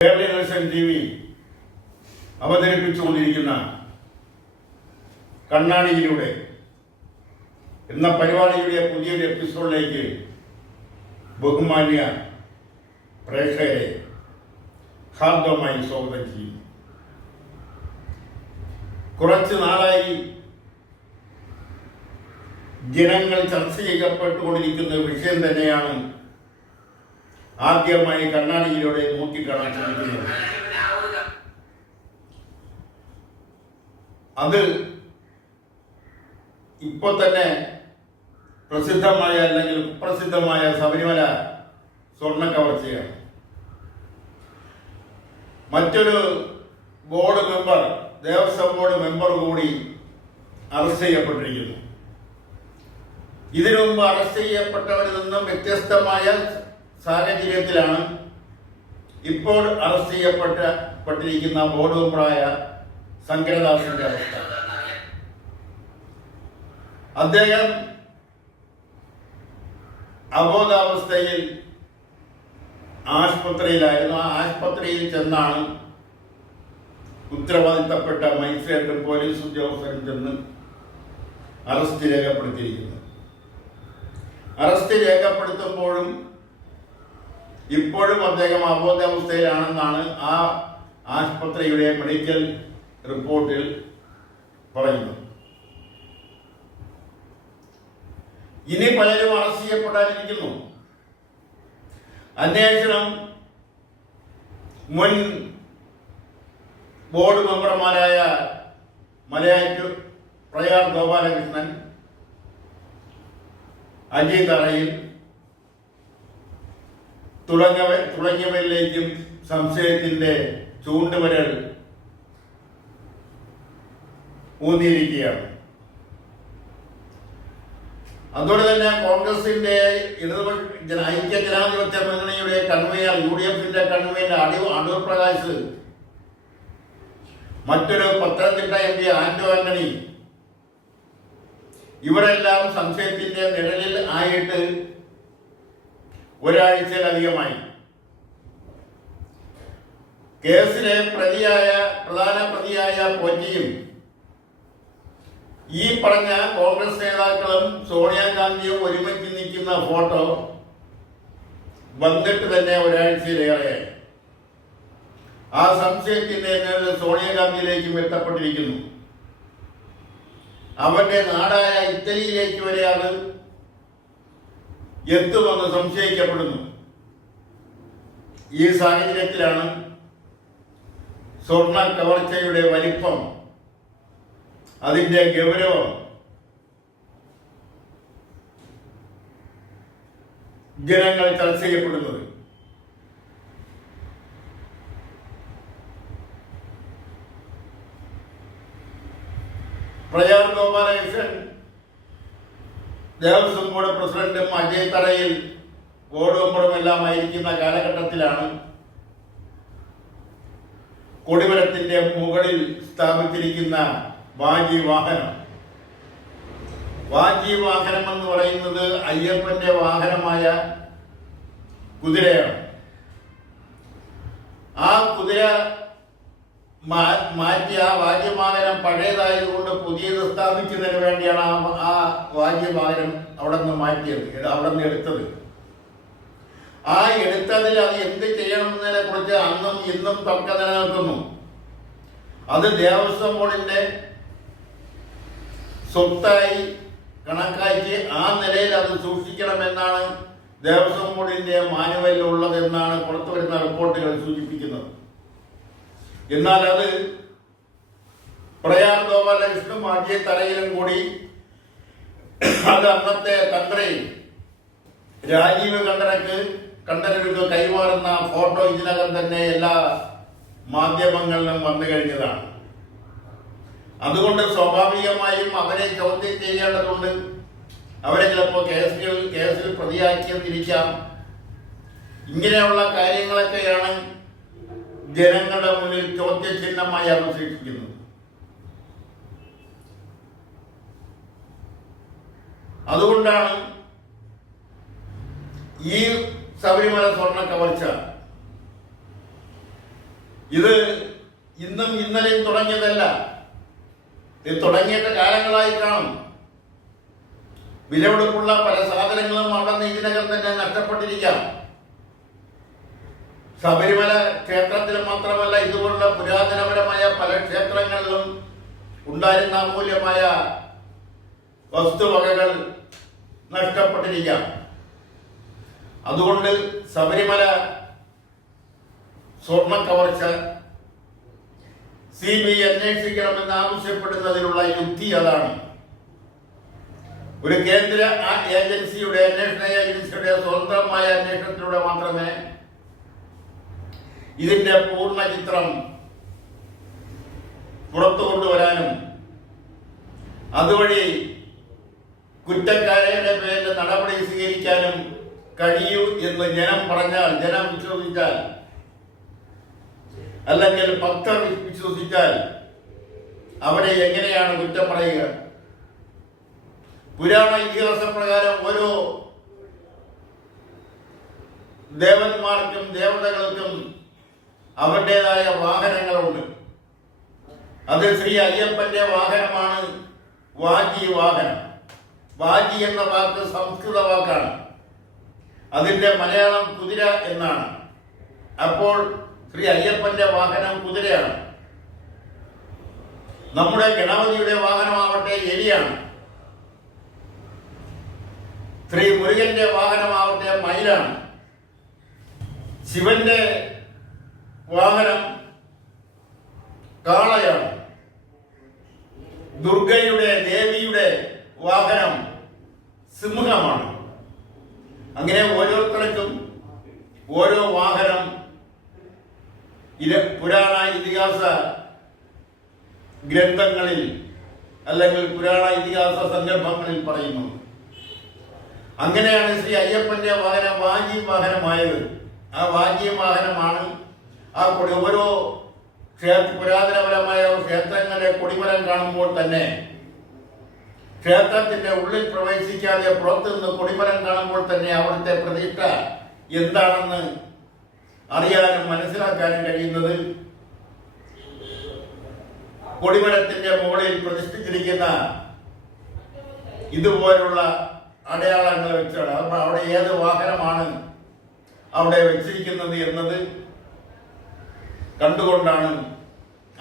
Kerala TV അവതരിപ്പിച്ചുകൊണ്ടിരിക്കുന്ന കണ്ണാടിയിലൂടെ എന്ന പരിപാടിയുടെ പുതിയൊരു എപ്പിസോഡിലേക്ക് ബഹുമാന്യ പ്രേക്ഷകരെ ഹാർദവമായി സ്വാഗതം ചെയ്യുന്നു. കുറച്ചു നാളായി ജനങ്ങൾ ചർച്ച ചെയ്യപ്പെട്ടുകൊണ്ടിരിക്കുന്ന വിഷയം തന്നെയാണ് ആദ്യമായി കണ്ണാടിയിലൂടെ നോക്കിക്കാണാൻ ശ്രമിക്കുന്നത്. അത് ഇപ്പോൾ തന്നെ പ്രസിദ്ധമായ അല്ലെങ്കിൽ കുപ്രസിദ്ധമായ ശബരിമല സ്വർണ്ണ കവർച്ചയാണ്. മറ്റൊരു board member, Devaswom board member കൂടി അറസ്റ്റ് ചെയ്യപ്പെട്ടിരിക്കുന്നു. ഇതിനു മുമ്പ് അറസ്റ്റ് ചെയ്യപ്പെട്ടവരിൽ നിന്നും വ്യത്യസ്തമായ സാഹചര്യത്തിലാണ് ഇപ്പോൾ അറസ്റ്റ് ചെയ്യപ്പെട്ടിരിക്കുന്ന ബോർഡ് മെമ്പറായ ശങ്കരദാസിന്റെ അവസ്ഥ. അദ്ദേഹം അബോധാവസ്ഥയിൽ ആശുപത്രിയിലായിരുന്നു. ആ ആശുപത്രിയിൽ ചെന്നാണ് ഉത്തരവാദിത്തപ്പെട്ട മജിസ്ട്രേറ്റും പോലീസ് ഉദ്യോഗസ്ഥരും ചെന്ന് അറസ്റ്റ് രേഖപ്പെടുത്തിയിരിക്കുന്നത്. അറസ്റ്റ് രേഖപ്പെടുത്തുമ്പോഴും ഇപ്പോഴും അദ്ദേഹം അബോധാവസ്ഥയിലാണെന്നാണ് ആ ആശുപത്രിയുടെ മെഡിക്കൽ റിപ്പോർട്ടിൽ പറയുന്നത്. ഇനി പലരും അറസ്റ്റ് ചെയ്യപ്പെടാനിരിക്കുന്നു. അന്വേഷണം മുൻ ബോർഡ് മെമ്പർമാരായ മലയാറ്റൂർ പ്രയാർ ഗോപാലകൃഷ്ണൻ, അജയ് തറയിൽ തുടങ്ങിയവരിലേക്കും സംശയത്തിന്റെ ചൂണ്ടുവരൽ ഊന്നിയിരിക്കുകയാണ്. അതുകൊണ്ട് തന്നെ കോൺഗ്രസിന്റെ ഐക്യ ജനാധിപത്യ മുന്നണിയുടെ കൺവീനർ, UDF-ന്റെ കൺവീനർ അടൂർ പ്രകാശ്, മറ്റൊരു പത്തനംതിട്ട MP ആന്റോ ആന്റണി, ഇവരെല്ലാം സംശയത്തിന്റെ നിഴലിൽ ആയിട്ട് ഒരാഴ്ചയിലധികമായി. കേസിലെ പ്രധാന പ്രതിയായ പോറ്റിയും ഈ പറഞ്ഞ കോൺഗ്രസ് നേതാക്കളും സോണിയാഗാന്ധിയും ഒരുമിച്ച് നിൽക്കുന്ന ഫോട്ടോ വന്നിട്ട് തന്നെ ഒരാഴ്ചയിലേറെയായി. ആ സംശയത്തിന്റെ സോണിയാഗാന്ധിയിലേക്കും എത്തപ്പെട്ടിരിക്കുന്നു. അവരുടെ നാടായ ഇറ്റലിയിലേക്ക് വരെ അത് എത്തുമെന്ന് സംശയിക്കപ്പെടുന്നു. ഈ സാഹചര്യത്തിലാണ് സ്വർണ്ണ കവർച്ചയുടെ വലിപ്പം, അതിന്റെ ഗൗരവം ജനങ്ങൾ ചർച്ച ചെയ്യപ്പെടുന്നത്. പ്രയാർ ഗോപാലകൃഷ്ണൻ ദേവസ്വം ബോർഡ് പ്രസിഡന്റും അജയ് തറയിൽ ബോർഡ് മെമ്പറും എല്ലാം ആയിരിക്കുന്ന കാലഘട്ടത്തിലാണ് കൊടിമരത്തിന്റെ മുകളിൽ സ്ഥാപിച്ചിരിക്കുന്ന വാജി വാഹനം എന്ന് പറയുന്നത് അയ്യപ്പന്റെ വാഹനമായ കുതിരയാണ്. ആ കുതിര മാറ്റി ആ വാദ്യവാഹനം പഴയതായതുകൊണ്ട് പുതിയത് സ്ഥാപിക്കുന്നതിന് വേണ്ടിയാണ് ആ വാദ്യവാഹനം അവിടെ നിന്ന് മാറ്റിയത്, അവിടെ നിന്ന് എടുത്തത്. ആ എടുത്തതിൽ അത് എന്ത് ചെയ്യണമെന്നതിനെ കുറിച്ച് അന്നും ഇന്നും തർക്കം നിലനിൽക്കുന്നു. അത് ദേവസ്വം ബോർഡിന്റെ സ്വത്തായി കണക്കാക്കി ആ നിലയിൽ അത് സൂക്ഷിക്കണമെന്നാണ് ദേവസ്വം ബോർഡിന്റെ മാനുവലിൽ ഉള്ളതെന്നാണ് പുറത്തുവരുന്ന റിപ്പോർട്ടുകൾ സൂചിപ്പിക്കുന്നത്. എന്നാൽ അത് പ്രയാർ ഗോപാലകൃഷ്ണനും അജയ് തറയിലും കൂടി അത് അന്നത്തെ തന്ത്രി രാജീവ് കണ്ഠരർക്ക് കൈമാറുന്ന ഫോട്ടോ ഇതിനകം തന്നെ എല്ലാ മാധ്യമങ്ങളിലും വന്നു കഴിഞ്ഞതാണ്. അതുകൊണ്ട് സ്വാഭാവികമായും അവരെ ചോദ്യം ചെയ്യേണ്ടതുണ്ട്. അവരെ ചിലപ്പോൾ കേസിൽ പ്രതിയാക്കിയെന്നിരിക്കാം. ഇങ്ങനെയുള്ള കാര്യങ്ങളൊക്കെയാണ് ജനങ്ങളുടെ മുന്നിൽ ചോദ്യചിഹ്നമായി അവശേഷിക്കുന്നത്. അതുകൊണ്ടാണ് ഈ ശബരിമല സ്വർണ്ണ കവർച്ച ഇത് ഇന്നും ഇന്നലെയും തുടങ്ങിയതല്ല. ഇത് തുടങ്ങിയിട്ട് കാലങ്ങളായി കാണും. വിലപിടിപ്പുള്ള പല സാധനങ്ങളും അവിടെ നിന്ന് ഇതിനകം തന്നെ നഷ്ടപ്പെട്ടിരിക്കാം. ശബരിമല ക്ഷേത്രത്തിൽ മാത്രമല്ല, ഇതുപോലുള്ള പുരാതനപരമായ പല ക്ഷേത്രങ്ങളിലും ഉണ്ടായിരുന്ന അമൂല്യമായ വസ്തുവകകൾ നഷ്ടപ്പെട്ടിരിക്കാം. അതുകൊണ്ട് ശബരിമല സ്വർണ്ണ കവർച്ച CBI അന്വേഷിക്കണമെന്ന് ആവശ്യപ്പെടുന്നതിനുള്ള യുക്തി അതാണ്. ഒരു കേന്ദ്ര ഏജൻസിയുടെ അന്വേഷണ ഏജൻസിയുടെ സ്വന്തമായ അന്വേഷണത്തിലൂടെ മാത്രമേ ഇതിന്റെ പൂർണ്ണ ചിത്രം പുറത്തു കൊണ്ടുവരാനും അതുവഴി കുറ്റക്കാരുടെ പേരിൽ നടപടി സ്വീകരിക്കാനും കഴിയൂ എന്ന് ജനം പറഞ്ഞാൽ, ജനം വിശ്വസിച്ചാൽ, അല്ലെങ്കിൽ ഭക്തർ വിശ്വസിച്ചാൽ അവരെ എങ്ങനെയാണ് കുറ്റം പറയുക? പുരാണ ഇതിഹാസ പ്രകാരം ഓരോ ദേവന്മാർക്കും ദേവതകൾക്കും അവരുടേതായ വാഹനങ്ങളുണ്ട്. അത് ശ്രീ അയ്യപ്പന്റെ വാഹനമാണ് വാജി വാഹനം. വാജി എന്ന വാക്ക് സംസ്കൃത വാക്കാണ്. അതിന്റെ മലയാളം കുതിര എന്നാണ്. അപ്പോൾ ശ്രീ അയ്യപ്പന്റെ വാഹനം കുതിരയാണ്. നമ്മുടെ ഗണപതിയുടെ വാഹനമാവട്ടെ എലിയാണ്. ശ്രീ മുരുകന്റെ വാഹനമാവട്ടെ മയിലാണ്. ശിവന്റെ വാഹനം കാളയാണ്. ദുർഗയുടെ ദേവിയുടെ വാഹനം സിംഹമാണ്. അങ്ങനെ ഓരോരുത്തർക്കും ഓരോ വാഹനം പുരാണ ഇതിഹാസ ഗ്രന്ഥങ്ങളിൽ അല്ലെങ്കിൽ പുരാണ ഇതിഹാസ സന്ദർഭങ്ങളിൽ പറയുന്നു. അങ്ങനെയാണ് ശ്രീ അയ്യപ്പന്റെ വാഹനം വാജി വാഹനമായത്. ആ വാജി വാഹനമാണ് ഓരോ പുരാതനപരമായ ക്ഷേത്രങ്ങളുടെ കൊടിമരം കാണുമ്പോൾ തന്നെ, ക്ഷേത്രത്തിന്റെ ഉള്ളിൽ പ്രവേശിക്കാതെ പുറത്തുനിന്ന് കൊടിമരം കാണുമ്പോൾ തന്നെ അവിടുത്തെ പ്രതിഷ്ഠ എന്താണെന്ന് അറിയാനും മനസ്സിലാക്കാനും കഴിയുന്നത് കൊടിമരത്തിന്റെ മുകളിൽ പ്രതിഷ്ഠിച്ചിരിക്കുന്ന ഇതുപോലുള്ള അടയാളങ്ങൾ വെച്ചാണ്. അവിടെ ഏത് വാഹനമാണ് അവിടെ വെച്ചിരിക്കുന്നത് എന്നത് കണ്ടുകൊണ്ടാണ്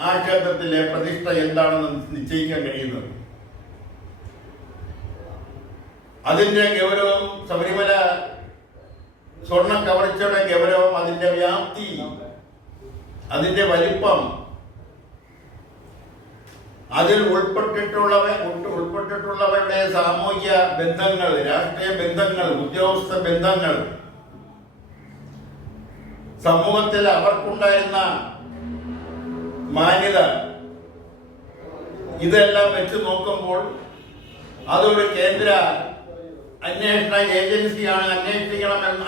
ആ ക്ഷേത്രത്തിലെ പ്രതിഷ്ഠ എന്താണെന്ന് നിശ്ചയിക്കാൻ കഴിയുന്നത്. അതിന്റെ ഗൗരവം, ശബരിമല സ്വർണ്ണ കവർച്ചയുടെ ഗൗരവം, അതിന്റെ വ്യാപ്തി, അതിന്റെ വലിപ്പം, അതിൽ ഉൾപ്പെട്ടിട്ടുള്ളവരുടെ സാമൂഹ്യ ബന്ധങ്ങൾ, രാഷ്ട്രീയ ബന്ധങ്ങൾ, ഉദ്യോഗസ്ഥ ബന്ധങ്ങൾ, സമൂഹത്തിൽ അവർക്കുണ്ടായിരുന്ന മാന്യത, ഇതെല്ലാം വെച്ച് നോക്കുമ്പോൾ അതൊരു കേന്ദ്ര അന്വേഷണ ഏജൻസിയാണ്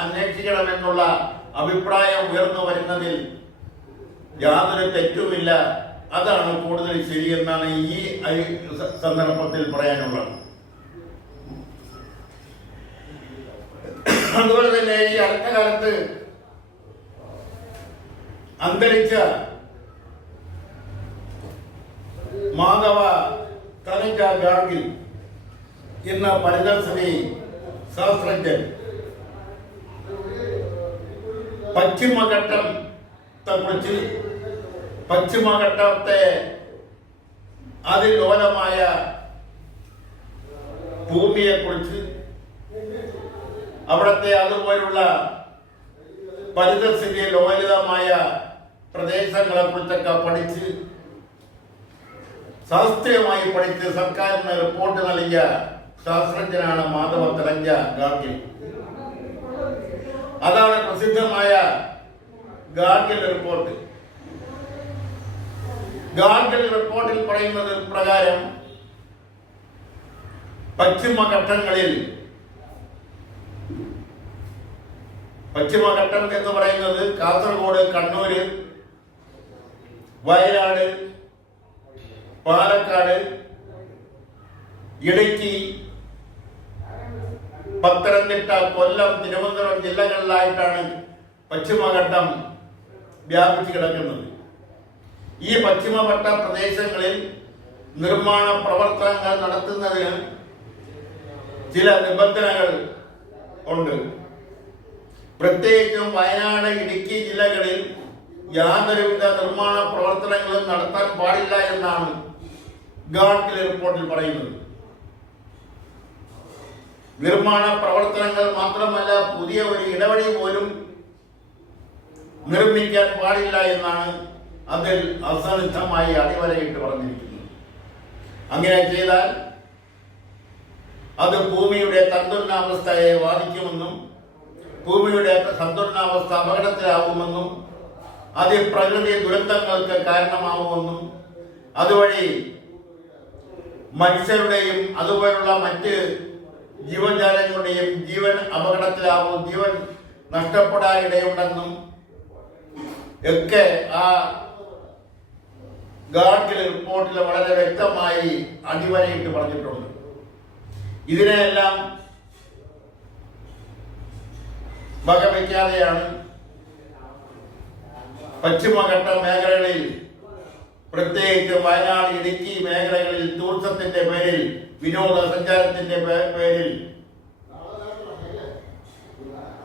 അന്വേഷിക്കണമെന്നുള്ള അഭിപ്രായം ഉയർന്നു വരുന്നതിൽ യാതൊരു തെറ്റുമില്ല. അതാണ് കൂടുതൽ ശരിയെന്നാണ് ഈ സന്ദർഭത്തിൽ പറയാനുള്ളത്. അതുപോലെ തന്നെ ഈ അടുത്ത കാലത്ത് അന്തരിച്ച മാധവ തനുജ ഗാഡ്ഗിൽ എന്ന പരിതസ്ഥിതി ശാസ്ത്രജ്ഞൻ പശ്ചിമഘട്ടത്തെ അതിലോലമായ ഭൂമിയെ കുറിച്ച്, അവിടത്തെ അതുപോലുള്ള പരിതസ്ഥിതി ലോലിതമായ പ്രദേശങ്ങളെ കുറിച്ചൊക്കെ പഠിച്ച്, ശാസ്ത്രീയമായി പഠിച്ച് സർക്കാരിന് റിപ്പോർട്ട് നൽകിയ ശാസ്ത്രജ്ഞനാണ് മാധവ തനുജ ഗാഡ്ഗിൽ. അതാണ് പ്രസിദ്ധമായ ഗാഡ്ഗിൽ റിപ്പോർട്ട്. ഗാഡ്ഗിൽ റിപ്പോർട്ടിൽ പറയുന്നത് പ്രകാരം പശ്ചിമഘട്ടങ്ങളിൽ, പശ്ചിമഘട്ടം എന്ന് പറയുന്നത് കാസർഗോഡ്, കണ്ണൂര്, വയനാട്, പാലക്കാട്, ഇടുക്കി, പത്തനംതിട്ട, കൊല്ലം, തിരുവനന്തപുരം ജില്ലകളിലായിട്ടാണ് പശ്ചിമഘട്ടം വ്യാപിച്ചു കിടക്കുന്നത്. ഈ പശ്ചിമഘട്ട പ്രദേശങ്ങളിൽ നിർമ്മാണ പ്രവർത്തനങ്ങൾ നടത്തുന്നതിന് ചില നിബന്ധനകൾ ഉണ്ട്. പ്രത്യേകിച്ചും വയനാട്, ഇടുക്കി ജില്ലകളിൽ യാതൊരുവിധ നിർമ്മാണ പ്രവർത്തനങ്ങളും നടത്താൻ പാടില്ല എന്നാണ് ഗാഡ്ഗിൽ റിപ്പോർട്ടിൽ പറയുന്നത്. നിർമ്മാണ പ്രവർത്തനങ്ങൾ മാത്രമല്ല, പുതിയ ഒരു ഇടവഴി പോലും നിർമ്മിക്കാൻ പാടില്ല എന്നാണ് അതിൽ അസന്നിഗ്ധമായി അടിവരയിട്ട് പറഞ്ഞിരിക്കുന്നത്. അങ്ങനെ ചെയ്താൽ അത് ഭൂമിയുടെ സന്തുലനാവസ്ഥയെ ബാധിക്കുമെന്നും ഭൂമിയുടെ സന്തുലനാവസ്ഥ അപകടത്തിലാവുമെന്നും അത് പ്രകൃതി ദുരന്തങ്ങൾക്ക് കാരണമാവുമെന്നും അതുവഴി മനുഷ്യരുടെയും അതുപോലുള്ള മറ്റ് ജീവജാലങ്ങളുടെയും ജീവൻ അപകടത്തിലാവും, ജീവൻ നഷ്ടപ്പെടാനിടയുണ്ടെന്നും ഒക്കെ ആ ഗാഡ്ഗിൽ റിപ്പോർട്ടിൽ വളരെ വ്യക്തമായി അടിവരയിട്ട് പറഞ്ഞിട്ടുണ്ട്. ഇതിനെല്ലാം വകവയ്ക്കാതെയാണ് പശ്ചിമഘട്ട മേഖലകളിൽ, പ്രത്യേകിച്ച് വയനാട്, ഇടുക്കി മേഖലകളിൽ ടൂറിസത്തിന്റെ പേരിൽ, വിനോദസഞ്ചാരത്തിന്റെ പേരിൽ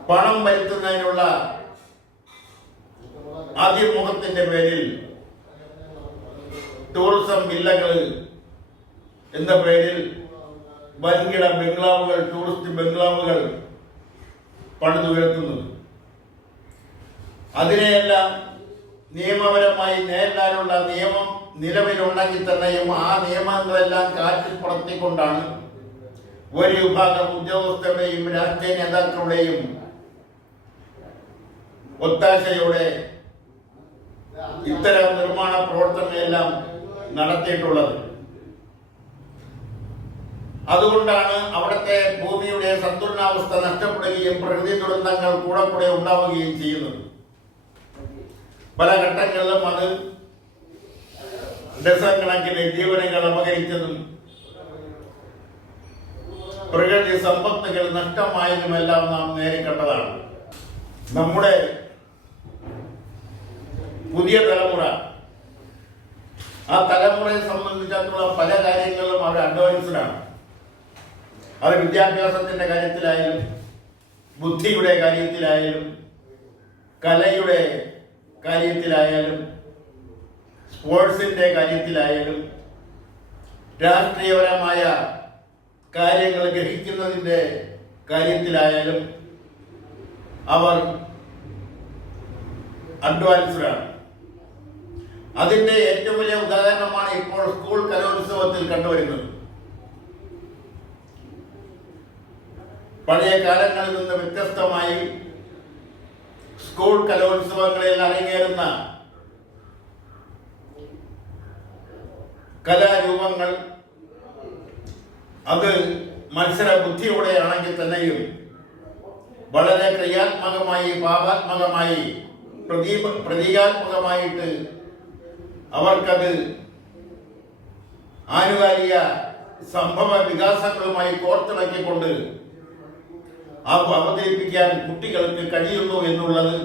പണം വരുത്തുന്നതിനുള്ള അതിമുഖത്തിന്റെ പേരിൽ ടൂറിസം വില്ലകൾ എന്ന പേരിൽ വൻകിട ബംഗ്ലാവുകൾ, ടൂറിസ്റ്റ് ബംഗ്ലാവുകൾ പണിതുയർത്തുന്നത്. അതിനെയെല്ലാം നിയമപരമായി നേരിടാനുള്ള നിയമം നിലവിലുണ്ടെങ്കിൽ തന്നെയും ആ നിയമങ്ങളെല്ലാം കാറ്റിൽ പുറത്തിക്കൊണ്ടാണ് ഒരു വിഭാഗം ഉദ്യോഗസ്ഥരുടെയും രാഷ്ട്രീയ നേതാക്കളുടെയും ഒത്താശയോടെ ഇത്തരം നിർമ്മാണ പ്രവർത്തനങ്ങളെല്ലാം നടത്തിയിട്ടുള്ളത്. അതുകൊണ്ടാണ് അവിടുത്തെ ഭൂമിയുടെ സന്തുലനാവസ്ഥ നഷ്ടപ്പെടുകയും പ്രകൃതി ദുരന്തങ്ങൾ കൂടെ ഉണ്ടാവുകയും ചെയ്യുന്നത്. പല ഘട്ടങ്ങളിലും അത് ഡസൻ കണക്കിന് ജീവനുകൾ അപഹരിച്ചതും പ്രകൃതി സമ്പത്തുകൾ നഷ്ടമായതുമെല്ലാം നാം നേരിട്ടതാണ്. നമ്മുടെ പുതിയ തലമുറ, ആ തലമുറയെ സംബന്ധിച്ചിടത്തോളം പല കാര്യങ്ങളിലും അവർ അഡ്വാൻസ്ഡാണ്. അത് വിദ്യാഭ്യാസത്തിന്റെ കാര്യത്തിലായാലും, ബുദ്ധിയുടെ കാര്യത്തിലായാലും, കലയുടെ കാര്യത്തിലായാലും, സ്പോർട്സിന്റെ കാര്യത്തിലായാലും, രാഷ്ട്രീയപരമായ കാര്യങ്ങൾ ഗ്രഹിക്കുന്നതിന്റെ കാര്യത്തിലായാലും അവർ അഡ്വാൻസ്ഡാണ്. അതിന്റെ ഏറ്റവും വലിയ ഉദാഹരണമാണ് ഇപ്പോൾ സ്കൂൾ കലോത്സവത്തിൽ കണ്ടുവരുന്നത്. പഴയ കാലങ്ങളിൽ നിന്ന് വ്യത്യസ്തമായി സ്കൂൾ കലോത്സവങ്ങളിൽ അരങ്ങേറുന്ന കലാരൂപങ്ങൾ അത് മത്സര ബുദ്ധിയോടെയാണെങ്കിൽ തന്നെയും വളരെ ക്രിയാത്മകമായി, ഭാവാത്മകമായി, പ്രതീകാത്മകമായിട്ട് അവർക്കത് ആനുകാലിക സംഭവ വികാസങ്ങളുമായി കോർത്തിണക്കിക്കൊണ്ട് അവതരിപ്പിക്കാൻ കുട്ടികൾക്ക് കഴിയുന്നു എന്നുള്ളത്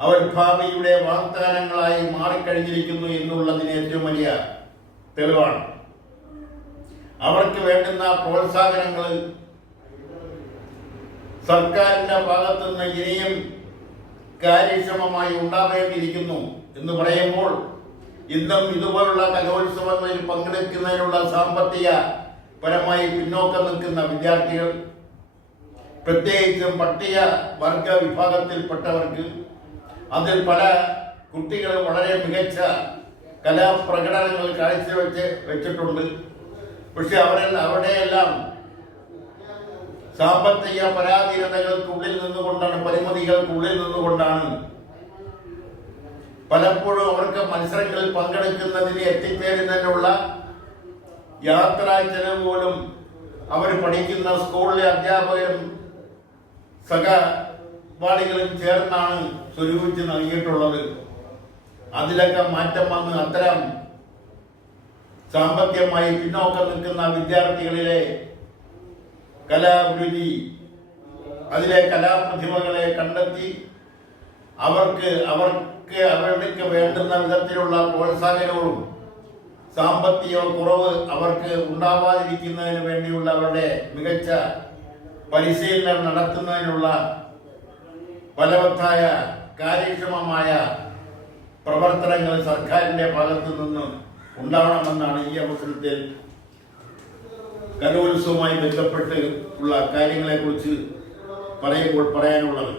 അവർ ഭാവിയുടെ വാഗ്ദാനങ്ങളായി മാറിക്കഴിഞ്ഞിരിക്കുന്നു എന്നുള്ളതിന് ഏറ്റവും വലിയ തെളിവാണ്. അവർക്ക് വേണ്ടുന്ന പ്രോത്സാഹനങ്ങൾ സർക്കാരിന്റെ ഭാഗത്തുനിന്ന് ഇനിയും കാര്യക്ഷമമായി ഉണ്ടാവേണ്ടിയിരിക്കുന്നു എന്ന് പറയുമ്പോൾ ഇന്നും ഇതുപോലുള്ള കലോത്സവങ്ങളിൽ പങ്കെടുക്കുന്നതിനുള്ള സാമ്പത്തിക പരമായി പിന്നോക്കം നിൽക്കുന്ന വിദ്യാർത്ഥികൾ, പ്രത്യേകിച്ചും പട്ടിക വർഗ വിഭാഗത്തിൽപ്പെട്ടവർക്ക്, അതിൽ പല കുട്ടികളും വളരെ മികച്ച കലാപ്രകടനങ്ങൾ വെച്ചിട്ടുണ്ട്. പക്ഷെ അവിടെയെല്ലാം സാമ്പത്തിക പരാധീനതകൾക്കുള്ളിൽ നിന്നുകൊണ്ടാണ്, പരിമിതികൾക്കുള്ളിൽ നിന്നുകൊണ്ടാണ് പലപ്പോഴും അവർക്ക് മത്സരങ്ങളിൽ പങ്കെടുക്കുന്നതിന് എത്തിച്ചേരുന്നതിനുള്ള യാത്രാ ചെലവ് പോലും അവർ പഠിക്കുന്ന സ്കൂളിലെ അധ്യാപകരും സഹപാഠികളും ചേർന്നാണ് സ്വരൂപിച്ച് നൽകിയിട്ടുള്ളത്. അതിലൊക്കെ മാറ്റം വന്ന് അത്തരം സാമ്പത്തികമായി പിന്നോക്കം നിൽക്കുന്ന വിദ്യാർത്ഥികളിലെ കലാഭിരുചി, അതിലെ കലാപ്രതിഭകളെ കണ്ടെത്തി അവർ അവർക്ക് വേണ്ടുന്ന വിധത്തിലുള്ള പ്രോത്സാഹനവും സാമ്പത്തിക കുറവ് അവർക്ക് ഉണ്ടാവാതിരിക്കുന്നതിന് വേണ്ടിയുള്ള അവരുടെ മികച്ച പരിശീലനം നടത്തുന്നതിനുള്ള ഫലവത്തായ കാര്യക്ഷമമായ പ്രവർത്തനങ്ങൾ സർക്കാരിന്റെ ഭാഗത്തു നിന്ന് ഉണ്ടാവണമെന്നാണ് ഈ അവസരത്തിൽ കലോത്സവവുമായി ബന്ധപ്പെട്ട് ഉള്ള കാര്യങ്ങളെ കുറിച്ച് പറയുമ്പോൾ പറയാനുള്ളത്.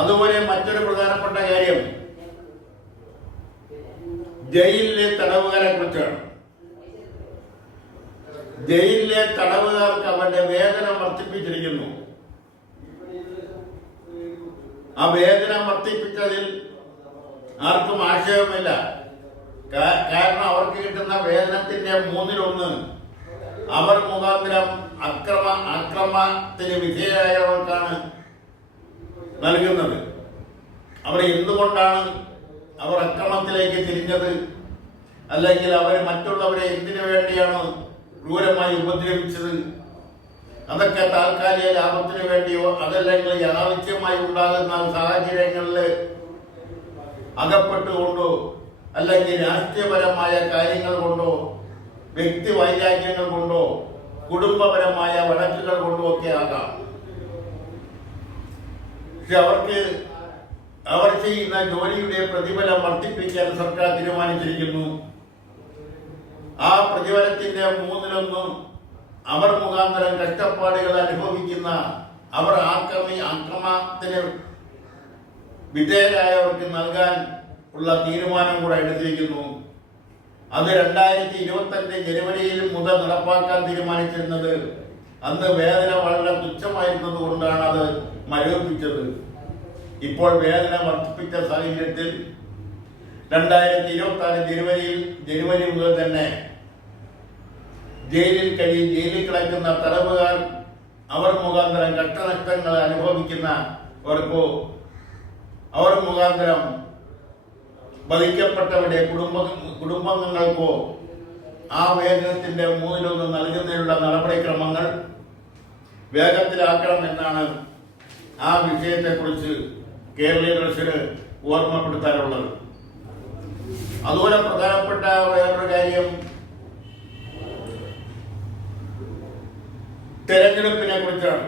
അതുപോലെ മറ്റൊരു പ്രധാനപ്പെട്ട കാര്യം ജയിലിലെ തടവുകാരെ കുറിച്ചാണ്. ജയിലിലെ തടവുകാർക്ക് അവരുടെ വേതനം വർദ്ധിപ്പിച്ചിരിക്കുന്നു. ആ വേതനം വർദ്ധിപ്പിച്ചതിൽ ആർക്കും ആക്ഷേപമില്ല. കാരണം അവർക്ക് കിട്ടുന്ന വേതനത്തിന്റെ 1/3 അവർ മുഖാന്തരം അക്രമത്തിന് വിധേയരായവർക്കാണ് നൽകുന്നത്. അവർ എന്തുകൊണ്ടാണ് അവർ അക്രമത്തിലേക്ക് തിരിഞ്ഞത്, അല്ലെങ്കിൽ അവർ മറ്റുള്ളവരെ എന്തിനു വേണ്ടിയാണ് ക്രൂരമായി ഉപദ്രവിച്ചത്, അതൊക്കെ താൽക്കാലിക ലാഭത്തിന് വേണ്ടിയോ അതല്ലെങ്കിൽ അനാവശ്യമായി ഉണ്ടാകുന്ന സാഹചര്യങ്ങളിൽ അകപ്പെട്ടുകൊണ്ടോ അല്ലെങ്കിൽ രാഷ്ട്രീയപരമായ കാര്യങ്ങൾ കൊണ്ടോ വ്യക്തി വൈരാഗ്യങ്ങൾ കൊണ്ടോ കുടുംബപരമായ വഴക്കുകൾ കൊണ്ടോ ഒക്കെ ആകാം. പക്ഷെ അവർ ചെയ്യുന്ന ജോലിയുടെ പ്രതിഫലം വർദ്ധിപ്പിക്കാൻ സർക്കാർ തീരുമാനിച്ചിരിക്കുന്നു. ആ പ്രതിഫലത്തിന്റെ 1/3 അവർ മുഖാന്തരം കഷ്ടപ്പാടുകൾ അനുഭവിക്കുന്ന അവർ അക്രമത്തിന് വിധേയരായവർക്ക് നൽകാൻ ഉള്ള തീരുമാനം കൂടെ എടുത്തിരിക്കുന്നു. അത് 2025 ജനുവരിയിൽ മുതൽ നടപ്പാക്കാൻ തീരുമാനിച്ചിരുന്നത്. അന്ന് വേതനം വളരെ തുച്ഛമായിരുന്നത് കൊണ്ടാണ് അത് മരവിപ്പിച്ചത്. ഇപ്പോൾ വേതനം വർദ്ധിപ്പിച്ച സാഹചര്യത്തിൽ 2026 ജനുവരി മുതൽ തന്നെ ജയിലിൽ കിടക്കുന്ന തടവുകാർ അവർ മുഖാന്തരം കഷ്ടനഷ്ടങ്ങൾ അനുഭവിക്കുന്നവർക്കോ അവർ മുഖാന്തരം ബാധിക്കപ്പെട്ടവരുടെ കുടുംബാംഗങ്ങൾക്കോ ആ വേതനത്തിന്റെ 1/3 നൽകുന്നതിനുള്ള നടപടിക്രമങ്ങൾ വേഗത്തിലാക്കണം എന്നാണ് ആ വിഷയത്തെക്കുറിച്ച് കേരളീയ ദർശന് ഓർമ്മപ്പെടുത്താനുള്ളത്. അതുപോലെ പ്രധാനപ്പെട്ട വേറൊരു കാര്യം തെരഞ്ഞെടുപ്പിനെ കുറിച്ചാണ്.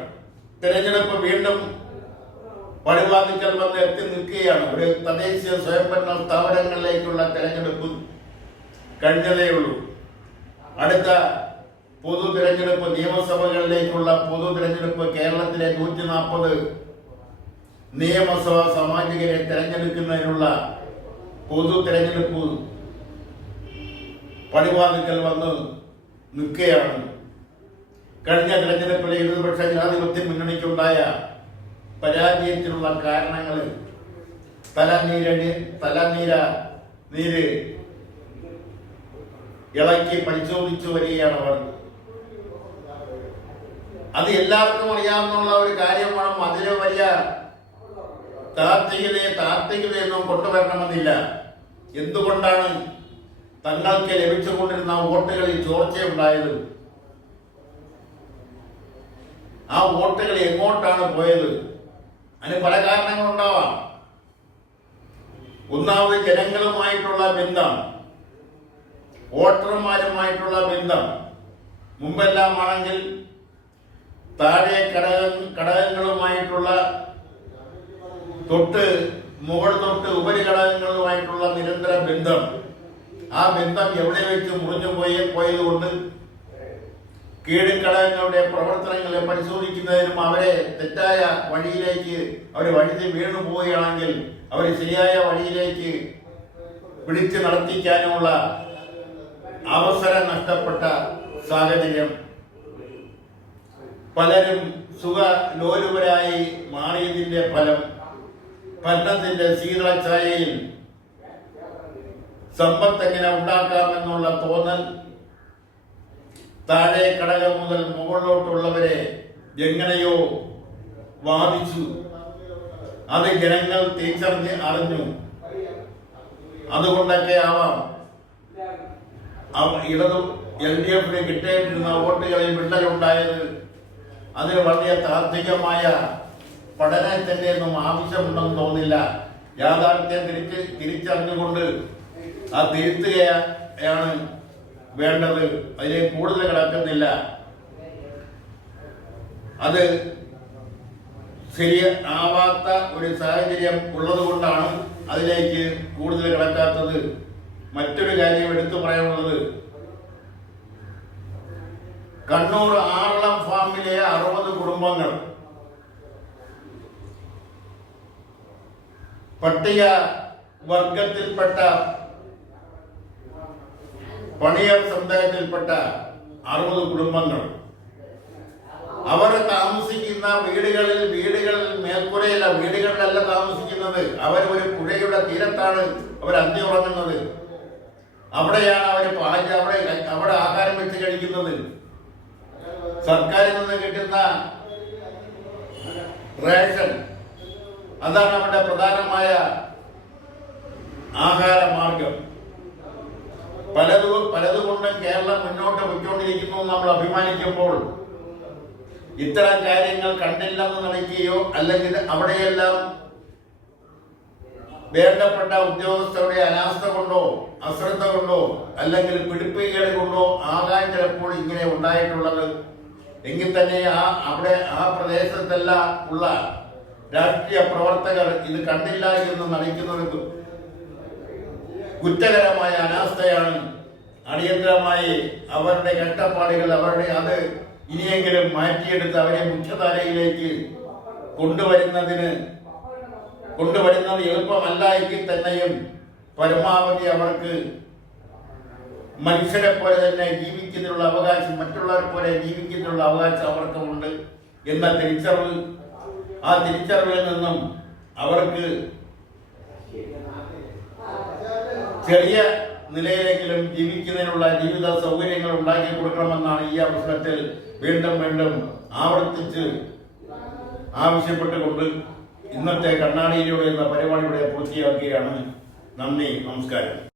തെരഞ്ഞെടുപ്പ് വീണ്ടും പടിവാതിക്കൽ വന്ന് എത്തി നിൽക്കുകയാണ്. ഒരു തദ്ദേശീയ സ്വയംഭരണ സ്ഥാപനങ്ങളിലേക്കുള്ള തെരഞ്ഞെടുപ്പ് കഴിഞ്ഞതേയുള്ളൂ. അടുത്ത പൊതു തെരഞ്ഞെടുപ്പ് നിയമസഭകളിലേക്കുള്ള പൊതു തെരഞ്ഞെടുപ്പ് കേരളത്തിലെ 140 നിയമസഭാ സാമാജികരെ തെരഞ്ഞെടുക്കുന്നതിനുള്ള പൊതു തെരഞ്ഞെടുപ്പ് പടിവാതിക്കൽ വന്ന് നിൽക്കുകയാണ്. കഴിഞ്ഞ തെരഞ്ഞെടുപ്പിൽ ഇടതുപക്ഷ ജനാധിപത്യ മുന്നണിക്കുണ്ടായ പരാജയത്തിനുള്ള കാരണങ്ങൾ തലനീര് ഇളക്കി പരിശോധിച്ചു വരികയാണ് അവർ. അത് എല്ലാവർക്കും അറിയാവുന്ന ഒരു കാര്യമാണ്. അതിന് വലിയ താത്വികതയൊന്നും കൊണ്ടുവരണമെന്നില്ല. എന്തുകൊണ്ടാണ് തങ്ങൾക്ക് ലഭിച്ചുകൊണ്ടിരുന്ന വോട്ടുകളിൽ ചോർച്ചയുണ്ടായത്? ആ വോട്ടുകൾ എങ്ങോട്ടാണ് പോയത്? അതിന് പല കാരണങ്ങളുണ്ടാവാം. ഒന്നാമത് ജനങ്ങളുമായിട്ടുള്ള ബന്ധം, വോട്ടർമാരുമായിട്ടുള്ള ബന്ധം. മുമ്പെല്ലാം ആണെങ്കിൽ താഴെ ഘടകങ്ങളുമായിട്ടുള്ള മുകൾ തൊട്ട് ഉപരിഘടകങ്ങളുമായിട്ടുള്ള നിരന്തര ബന്ധം. ആ ബന്ധം എവിടെ വെച്ച് മുറിഞ്ഞു പോയതുകൊണ്ട് കീഴ്ഘടകങ്ങളുടെ പ്രവർത്തനങ്ങളെ പരിശോധിക്കുന്നതിനും അവരെ തെറ്റായ വഴിയിലേക്ക് വഴുതി വീണു പോവുകയാണെങ്കിൽ അവരെ ശരിയായ വഴിയിലേക്ക് പിടിച്ചു നടത്തിക്കാനുമുള്ള അവസരം നഷ്ടപ്പെട്ട സാഹചര്യം. പലരും സുഖലോലുപരായി മാറിയതിന്റെ ഫലം ഭരണത്തിന്റെ ശീതളഛായയിൽ സമ്പത്ത് എങ്ങനെ ഉണ്ടാക്കാമെന്നുള്ള തോന്നൽ താഴെ ഘടകം മുതൽ മുകളിലോട്ടുള്ളവരെ എങ്ങനെയോ വാദിച്ചു. അത് ജനങ്ങൾ അറിഞ്ഞു. അതുകൊണ്ടൊക്കെ ആവാം LDF കിട്ടേണ്ടിരുന്ന വോട്ടുകളിൽ വിള്ളലുണ്ടായത്. അതിന് വലിയ താത്വികമായ പഠനത്തിന്റെ ഒന്നും ആവശ്യമുണ്ടെന്ന് തോന്നില്ല. യാഥാർത്ഥ്യം തിരിച്ചറിഞ്ഞുകൊണ്ട് ആ തിരുത്തുകയാണ് വേണ്ടത്. അതിലേക്ക് കൂടുതൽ കിടക്കുന്നില്ല. അത് ശരിയാവാത്ത ഒരു സാഹചര്യം ഉള്ളത് കൊണ്ടാണ് അതിലേക്ക് കൂടുതൽ കിടക്കാത്തത്. മറ്റൊരു കാര്യം എടുത്തു പറയാനുള്ളത്, കണ്ണൂർ ആറളം ഫാമിലെ 60 കുടുംബങ്ങൾ പട്ടിക വർഗത്തിൽപ്പെട്ട പണിയർ സമുദായത്തിൽപ്പെട്ട 60 കുടുംബങ്ങൾ അവർ താമസിക്കുന്ന വീടുകളിൽ മേൽക്കുരയില്ല, വീടുകളിലല്ല താമസിക്കുന്നത്. അവർ ഒരു പുഴയുടെ തീരത്താണ് അവർ അന്തി ഉറങ്ങുന്നത്. അവിടെയാണ് അവിടെ ആഹാരം വെച്ച് കഴിക്കുന്നത്. സർക്കാരിൽ നിന്ന് കിട്ടുന്ന റേഷൻ, അതാണ് അവരുടെ പ്രധാനമായ ആഹാര മാർഗം. പലതുകൊണ്ടും കേരളം മുന്നോട്ട് പോയിക്കൊണ്ടിരിക്കുന്നു നമ്മൾ അഭിമാനിക്കുമ്പോൾ ഇത്തരം കാര്യങ്ങൾ കണ്ടില്ലെന്ന് നടിക്കുകയോ അല്ലെങ്കിൽ അവിടെയെല്ലാം വേണ്ടപ്പെട്ട ഉദ്യോഗസ്ഥരുടെ അനാസ്ഥ കൊണ്ടോ അശ്രദ്ധ കൊണ്ടോ അല്ലെങ്കിൽ പിടിപ്പുകേട് കൊണ്ടോ ആകാൻ ചിലപ്പോൾ ഇങ്ങനെ ഉണ്ടായിട്ടുള്ളത്. എങ്കിൽ തന്നെ ആ പ്രദേശത്തെല്ലാം ഉള്ള രാഷ്ട്രീയ പ്രവർത്തകർ ഇത് കണ്ടില്ല എന്ന് നടിക്കുന്നത് കുറ്റകരമായ അനാസ്ഥയാണ്. അടിയന്തരമായി അവരുടെ കഷ്ടപ്പാടുകൾ അത് ഇനിയെങ്കിലും മാറ്റിയെടുത്ത് അവരെ മുഖ്യധാരയിലേക്ക് കൊണ്ടുവരുന്നത് എളുപ്പമല്ല. എങ്കിൽ തന്നെയും പരമാവധി അവർക്ക് മനുഷ്യരെ പോലെ തന്നെ ജീവിക്കുന്നതിനുള്ള അവകാശം, മറ്റുള്ളവരെ പോലെ ജീവിക്കുന്നതിനുള്ള അവകാശം അവർക്കുണ്ട് എന്ന തിരിച്ചറിവ്, ആ തിരിച്ചറിവിൽ നിന്നും അവർക്ക് ചെറിയ നിലയിലെങ്കിലും ജീവിക്കുന്നതിനുള്ള ജീവിത സൗകര്യങ്ങൾ ഉണ്ടാക്കി കൊടുക്കണമെന്നാണ് ഈ അവസരത്തിൽ വീണ്ടും ആവർത്തിച്ച് ആവശ്യപ്പെട്ടുകൊണ്ട് ഇന്നത്തെ കണ്ണാടിയിലൂടെ എന്ന പരിപാടിയുടെ പൂർത്തിയാക്കുകയാണ്. നന്ദി, നമസ്കാരം.